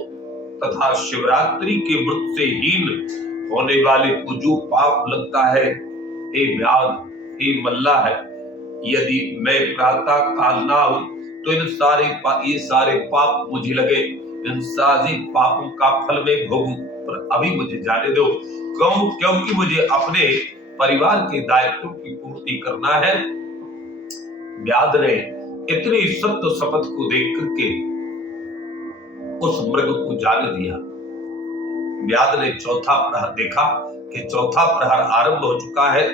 तथा शिवरात्रि के व्रत से हीन होने वाले को जो पाप लगता है, हे व्याध, हे मल्लाह, यदि मैं प्रातः काल ना हूं तो ये सारे पाप मुझे लगे, इन सारे पापों का फल मैं भोगूं। पर अभी मुझे जाने दो, क्योंकि मुझे अपने परिवार के दायित्वों की पूर्ति करना है। व्याध ने इतनी सत्य शपथ को देख करके उस मृग को जाने दिया। व्याध ने चौथा प्रहर देखा कि चौथा प्रहर आरंभ हो चुका है।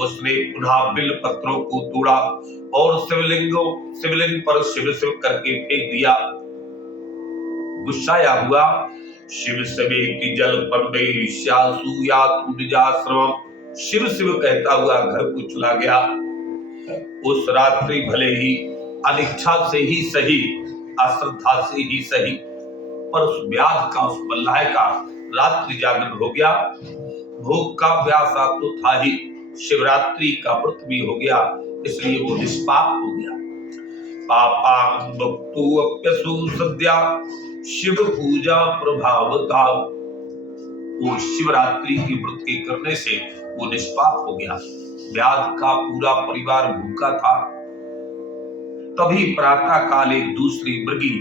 उसने पुनः बिल पत्रों को तोड़ा और शिवलिंग पर शिव शिव करके फेंक दिया। गुस्साया हुआ, शिव सवेति जल पंडे श्यासु यातु निजाश्रम, शिव शिव कहता हुआ घर को चला गया। उस रात्रि भले ही अनिच्छा से ही सही, अश्रद्धा से ही सही, पर उस व्याध का, उस मल्लाह का रात्रि जागरण हो गया। भूख का प्यासा तो था ही, शिवरात्रि का व्रत भी हो गया, इसलिए वो निष्पाप हो गया। पापां भक्तु अप्यसु सद्या शिव पूजा प्रभावता, वो शिवरात्रि के व्रत के करने से वो निष्पाप हो गया। व्याध का पूरा परिवार भूखा था। तभी प्रातः काल एक दूसरी मृगी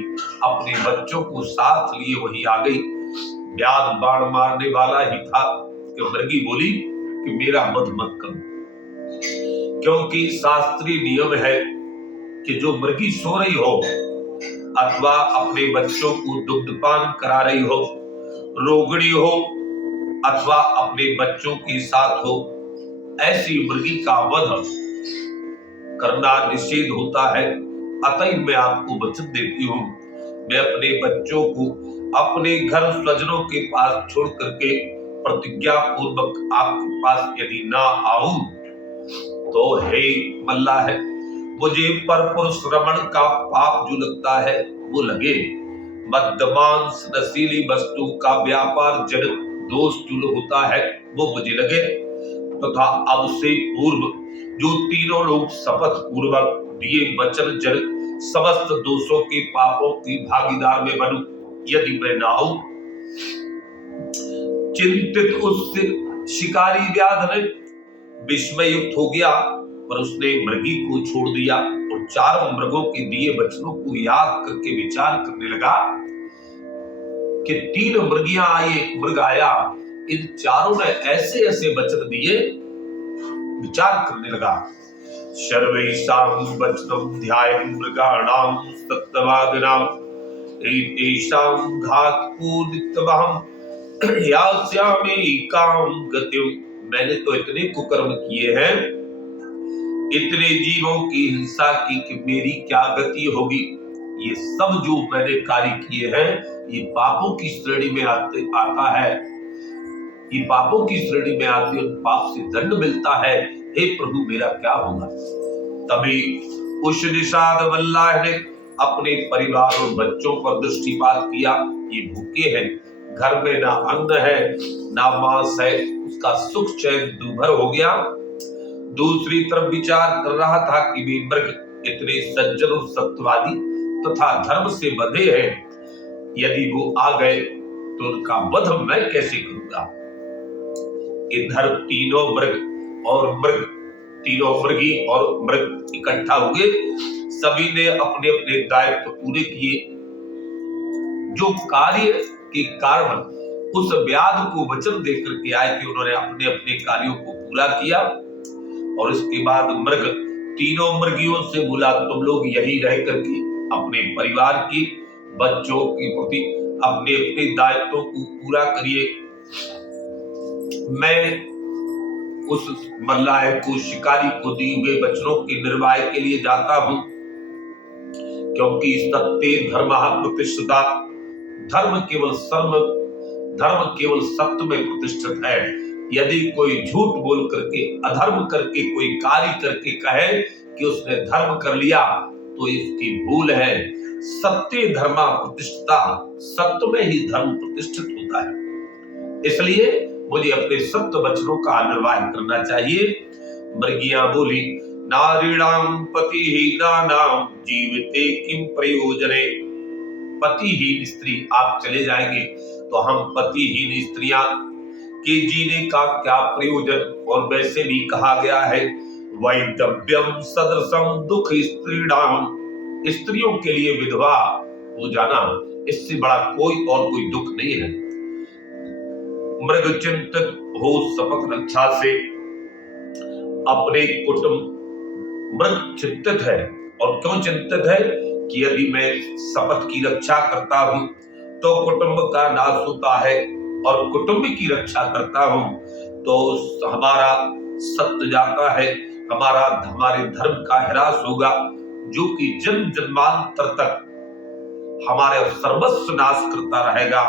अपने बच्चों को साथ लिए वहीं आ गई। व्याध बाण मारने वाला ही था कि मृगी बोली कि मेरा वध मत करो, क्योंकि शास्त्रीय नियम है कि जो मृगी सो रही हो अथवा अपने बच्चों को दुग्धपान करा रही हो, रोगिणी हो अथवा अपने बच्चों के साथ हो, ऐसी मृगी का वध करना निषेध होता है। अतः मैं आपको वचन देती हूँ, मैं अपने बच्चों को अपने घर स्वजनों के पास छोड़ करके प्रतिज्ञा पूर्वक आपके पास यदि ना आऊं तो हे मल्ला है, मुझे परपुरुष रमण का पाप जो लगता है वो लगे, मद्यमांस नशीली वस्तु का व्यापार जन दोष जो होता है वो मुझे लगे, तथा अब से पूर्व जो तीनों लोग शपथ पूर्वक दिए वचन जन समस्त दोषों के पापों की भागीदार में बनूं, यदि मैं ना आऊं। चिंतित उस शिकारी व्याध ने विस्मय युक्त हो गया, पर उसने मृगी को छोड़ दिया और चारों मृगों के दिए वचनों को याद करके विचार करने लगा कि 3 मृगियां आई, एक मृग आया, इन चारों ने ऐसे ऐसे वचन दिए। विचार करने लगा, सर्वेषां वचनं ध्यायन् मृगाणां सत्यवादिनां एतेषां घातको नित्यमहं यास्यामि कां गतिम्। मैंने तो इतने कुकर्म किए हैं, इतने जीवों की हिंसा की कि मेरी क्या गति होगी। ये सब जो मैंने कार्य किए हैं ये पापों की श्रेणी में आता है, ये पापों की श्रेणी में आते हैं, पाप से दंड मिलता है। हे प्रभु मेरा क्या होगा। तभी उस निषाद वल्लाह ने अपने परिवार और बच्चों पर दृष्टिपात किया। ये भूखे हैं, घर में ना अन्न है ना मांस है, उसका सुख चैन दूभर हो गया। दूसरी तरफ विचार कर रहा था कि वे मृग इतने सज्जन और सत्यवादी तथा धर्म से बंधे हैं, यदि वो आ गए तो उनका वध मैं कैसे करूंगा। इधर तीनों मृगी और मृग इकट्ठा हो गए, सभी ने अपने अपने दायित्व पूरे किए। जो कार्य के कारण उस व्याध को वचन देकर के आए थे उन्होंने अपने अपने कार्यों को पूरा किया। और इसके बाद मृग तीनों मृगियों से बोला, तुम लोग यही रह करके अपने परिवार की बच्चों के प्रति अपने अपने दायित्वों को पूरा करिए। मैं उस मल्लाह को शिकारी को दिए हुए वचनों के निर्वाह के लिए जाता हूं, क्योंकि सत्य धर्म प्रतिष्ठिता, धर्म केवल सत्य में प्रतिष्ठित है। यदि कोई झूठ बोल करके अधर्म करके कोई कार्य करके कहे कि उसने धर्म कर लिया तो इसकी भूल है। सत्य धर्म प्रतिष्ठिता, सत्य में ही धर्म प्रतिष्ठित होता है। इसलिए मुझे अपने सत्य वचनों का निर्वाह करना चाहिए। मृगियां बोली, नारीणाम पतिहीनानां जीविते किम प्रयोजने। पतिहीन स्त्री आप चले जाएंगे तो हम पतिहीन स्त्रियां के जीने का क्या प्रयोजन। और वैसे भी कहा गया है, वैदव्यम सदृशम दुख स्त्रीणाम, स्त्रियों के लिए विधवा हो जाना इससे बड़ा कोई दुख नहीं है। मृग चिंतित हो शपथ रक्षा से अपने कुटुंब, मृग चिंतित है। और क्यों चिंतित है कि यदि मैं शपथ की रक्षा करता हूं तो कुटुंब का नाश होता है, और कुटुंब की रक्षा करता हूं तो हमारा सत्य जाता है, हमारे धर्म का ह्रास होगा, जो कि जन्म जन्मांतर तक हमारे सर्वस्व नाश करता रहेगा,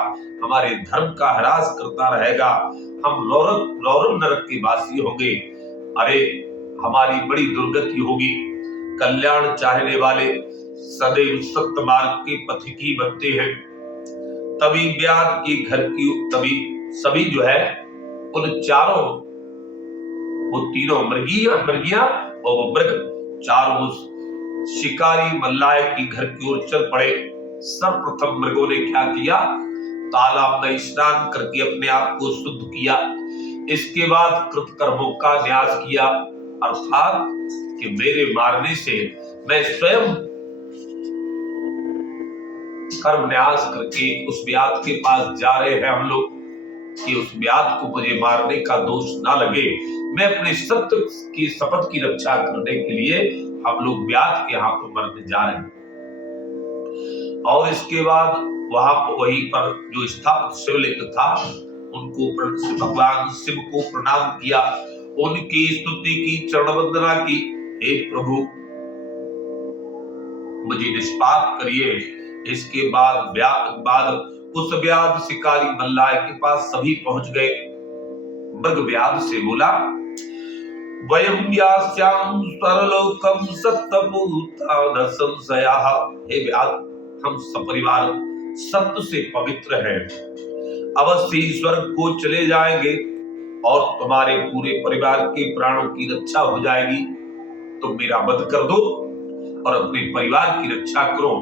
हमारे धर्म का ह्रास करता रहेगा। हम रौरव नरक के वासी होंगे। अरे हमारी बड़ी दुर्गति होगी। कल्याण चाहने वाले सदैव सत्य मार्ग के पथिकी बनते हैं। तभी व्याध के घर की सभी जो है उन चारों, वो तीनों मृगियां और वो मृग चारों शिकारी मल्लाह की घर की ओर चल पड़े। सर्वप्रथम मृगों ने क्या किया, तालाब में स्नान करके अपने आप को शुद्ध किया। इसके बाद कृतकर्मों का न्यास किया, अर्थात कि मेरे मारने से मैं स्वयं कर्म न्यास करके उस व्याध के पास जा रहे हैं हम लोग कि उस व्याध को मुझे मारने का दोष ना लगे। मैं अपने सत्य की शपथ की रक्षा करने के लिए हम लोग व्याध के हाथों मरने जा रहे हैं। और इसके बाद वहीं पर जो स्थापित शिवलिंग था उनको भगवान शिव को प्रणाम किया उनकी स्तुति की, चरण वंदना की। हे प्रभु, मुझे निष्पाप करिए। इसके बाद उस व्याध शिकारी मल्लाह के पास सभी पहुंच गए। मृग व्याध से बोला, वयम यास्याम स्वरलोकम सत्यभूता न संशयः। हे व्याध, हम सपरिवार सत्य से पवित्र हैं, अवश्य स्वर्ग को चले जाएंगे और तुम्हारे पूरे परिवार के प्राणों की रक्षा हो जाएगी। तुम मेरा वध कर दो और अपने परिवार की रक्षा करो।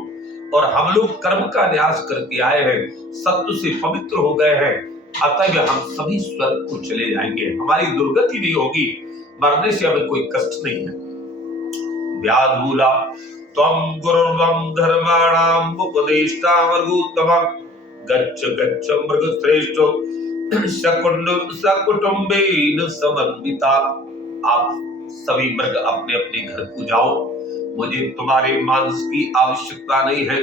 और हम लोग कर्म का न्यास करके आए हैं, सत्य से पवित्र हो गए हैं, अतः हम सभी स्वर्ग को चले जाएंगे, हमारी दुर्गति नहीं होगी, मरने से हमें कोई कष्ट नहीं है। व्याध बोला, त्वं गुरुर्वं धर्माणाम उपदेष्टा मृगोत्तमं, गच्छ गच्छ मृगश्रेष्ठो सकुटुम्बेन समन्विता। आप सभी मृग अपने अपने घर को जाओ, मुझे तुम्हारे मांस की आवश्यकता नहीं है।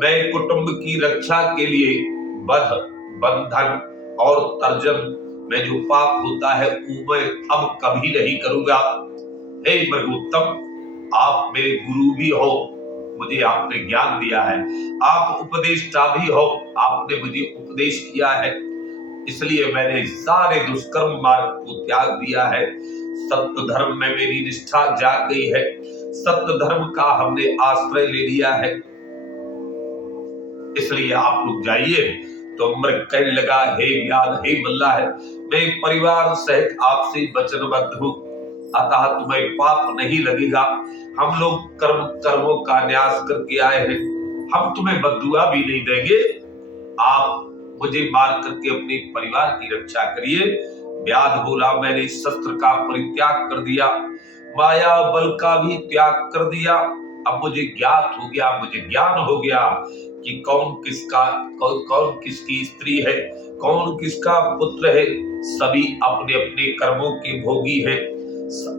मैं कुटुंब की रक्षा के लिए वध, बंधन और तर्जन में जो पाप होता है वो मैं अब कभी नहीं करूंगा। हे मृगोत्तम, आप मेरे गुरु भी हो, मुझे आपने ज्ञान दिया है, आप उपदेष्टा भी हो, आपने मुझे उपदेश किया है, इसलिए मैंने सारे दुष्कर्म मार्ग को त्याग दिया है। सत्य धर्म में मेरी निष्ठा जाग गई है, सत्य धर्म का हमने आश्रय ले लिया है, इसलिए आप लोग जाइए। तो मृग कहने लगा, हे व्याध, हे मल्लाह, मैं परिवार सहित आपसे वचनबद्ध हूं, अतः तुम्हें पाप नहीं लगेगा। हम लोग कर्मों का न्यास करके आए हैं, हम तुम्हें बद्दुआ भी नहीं देंगे। आप मुझे मार करके अपने परिवार की रक्षा करिए। व्याध बोला, मैंने शस्त्र का परित्याग कर दिया, माया बल का भी त्याग कर दिया। अब मुझे ज्ञात हो गया, मुझे ज्ञान हो गया कि कौन किसकी स्त्री है, कौन किसका पुत्र है। सभी अपने अपने कर्मों के भोगी हैं।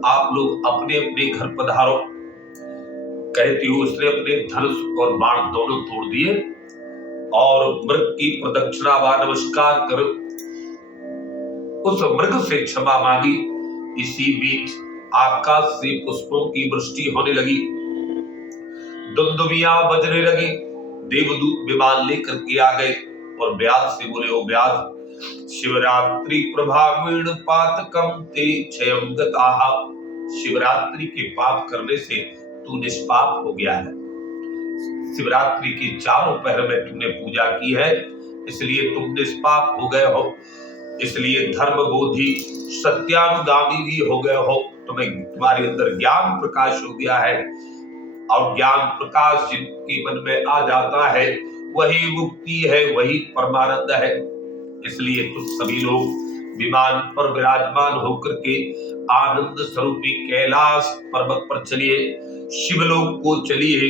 आप लोग अपने अपने घर पधारो। कहती हूँ, उसने अपने धनुष और बाण दोनों तोड़ दिए और मृग की प्रदक्षिणा व नमस्कार कर उस मृग से क्षमा मांगी। इसी बीच आकाश से पुष्पों की वृष्टि होने लगी, दुंदुभियां बजने लगी, देवदूत विमान लेकर के आ गए और व्याध से बोले, ओ व्याध, शिवरात्रि प्रभावेण पातकम ते क्षयं गताः। शिवरात्रि के पाप करने से तू निष्पाप हो गया है। शिवरात्रि की चारों पहर में तुमने पूजा की है, इसलिए तुम निष्पाप हो गए हो, इसलिए धर्मबोधी सत्यानुगामी भी हो गए हो। तुम्हारे अंदर ज्ञान प्रकाश हो गया है और ज्ञान प्रकाश जिनके मन में आ जाता है वही मुक्ति है, वही परमानंद है। इसलिए तुम सभी लोग विमान पर विराजमान होकर के आनंद स्वरूपी कैलाश पर्वत पर चलिए, शिवलोक को चलिए।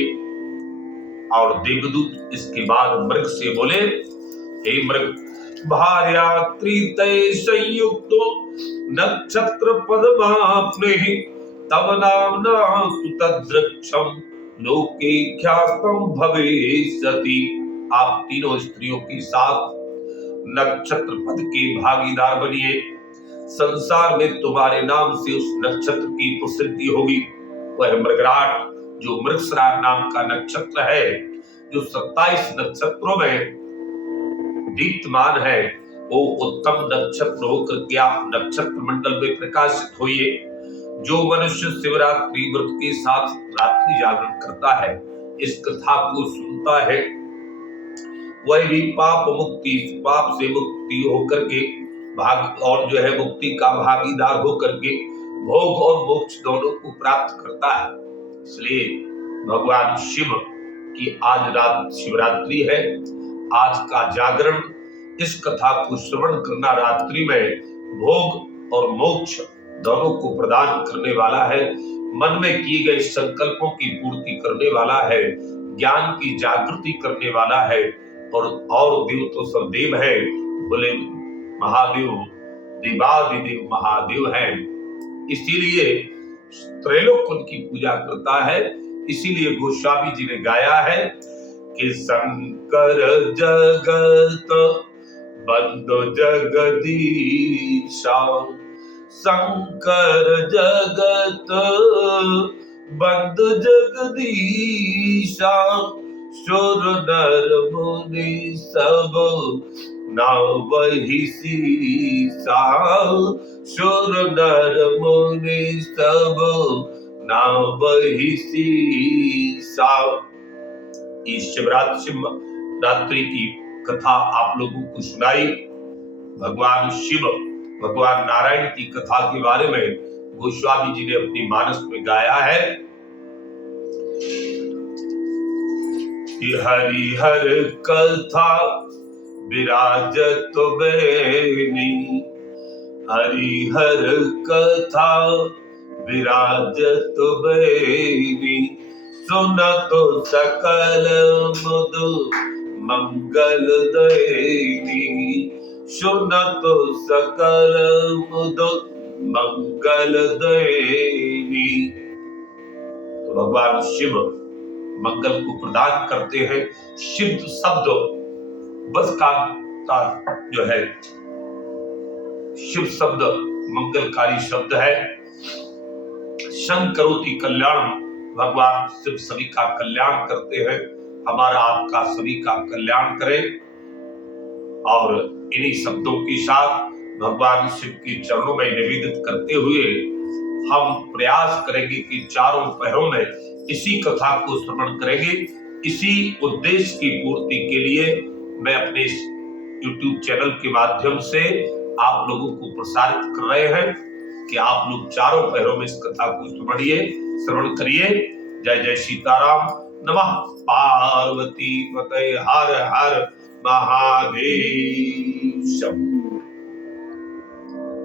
और देवदूत इसके बाद मृग से बोले, हे मृग, भार्यात्री तय संयुक्तो नक्षत्र पद्माप्ने तव नाम्ना तद्रक्षम लोके ख्यातम भवेष्यति। आप तीनों स्त्रियों के साथ नक्षत्र पद के भागीदार बनिए, संसार में तुम्हारे नाम से उस नक्षत्र की प्रसिद्धि होगी। वह मृगराट जो मृगश्रार नाम का नक्षत्र है, जो 27 नक्षत्रों में दीप्तमान है, वो उत्तम नक्षत्र होकर के आप नक्षत्र मंडल में प्रकाशित होइए। जो मनुष्य शिवरात्रि व्रत के साथ रात्रि जागरण करता है, इस कथा को सुनता है, वह भी पाप से मुक्ति होकर के और जो है मुक्ति का भागीदार होकर के भोग और मोक्ष दोनों को प्राप्त करता है। इसलिए भगवान शिव की आज रात शिवरात्रि है, आज का जागरण, इस कथा को श्रवण करना रात्रि में भोग और मोक्ष दोनों को प्रदान करने वाला है, मन में किए गए संकल्पों की पूर्ति करने वाला है, ज्ञान की जागृति करने वाला है। और देव तो सब देव है, बोले महादेव देवादिदेव महादेव है, इसीलिए त्रैलोक उनकी पूजा करता है। इसीलिए गोस्वामी जी ने गाया है कि शंकर जगत बंधु जगदीशा शंकर जगत बंद जगदीशा, सुर नर मुनि सब नावहि सीसा, सुर नर मुनि सब नावहि सीसा। इस शिवरात्रि की कथा आप लोगों को सुनाई। भगवान शिव, भगवान नारायण की कथा के बारे में गोस्वामी जी ने अपनी मानस में गाया है कि हरिहर कथा विराजत बेनी, हरिहर कथा विराजत बेनी, सुनत सकल मुद मंगल देनी, सुनत सकल मुद मंगल देनी। तो भगवान शिव मंगल को प्रदान करते हैं। शिव शब्द बस का जो है, शिव शब्द मंगलकारी शब्द है। शंकरोति कल्याण, भगवान शिव सभी का कल्याण करते हैं। हमारा आपका सभी का कल्याण करें। और इन्हीं शब्दों के साथ भगवान शिव के चरणों में निवेदित करते हुए हम प्रयास करेंगे कि चारों पहरों में इसी कथा को श्रवण करेंगे। इसी उद्देश्य की पूर्ति के लिए मैं अपने YouTube चैनल के माध्यम से आप लोगों को प्रसारित कर रहे हैं कि आप लोग चारों पहरों में इस कथा को श्रवण करिए। जय जय सीताराम। नमः पार्वती पतये। हर हर महादेव।